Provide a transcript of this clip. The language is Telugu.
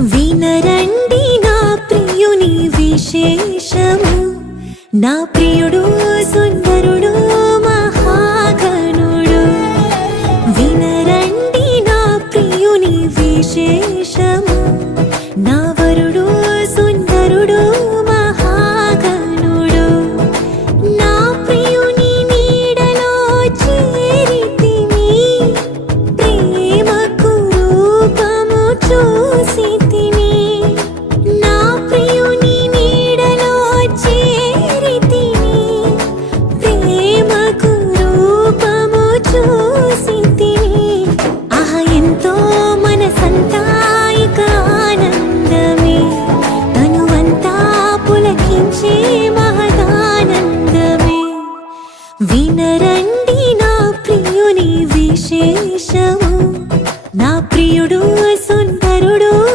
వినరండి నా ప్రియుని విశేషము. నా ప్రియుడు సుందరుడు మహాగణుడు. వినరండి నా ప్రియుని విశేష వినరండి నా ప్రియుని విశేషము. నా ప్రియుడు అసొంటి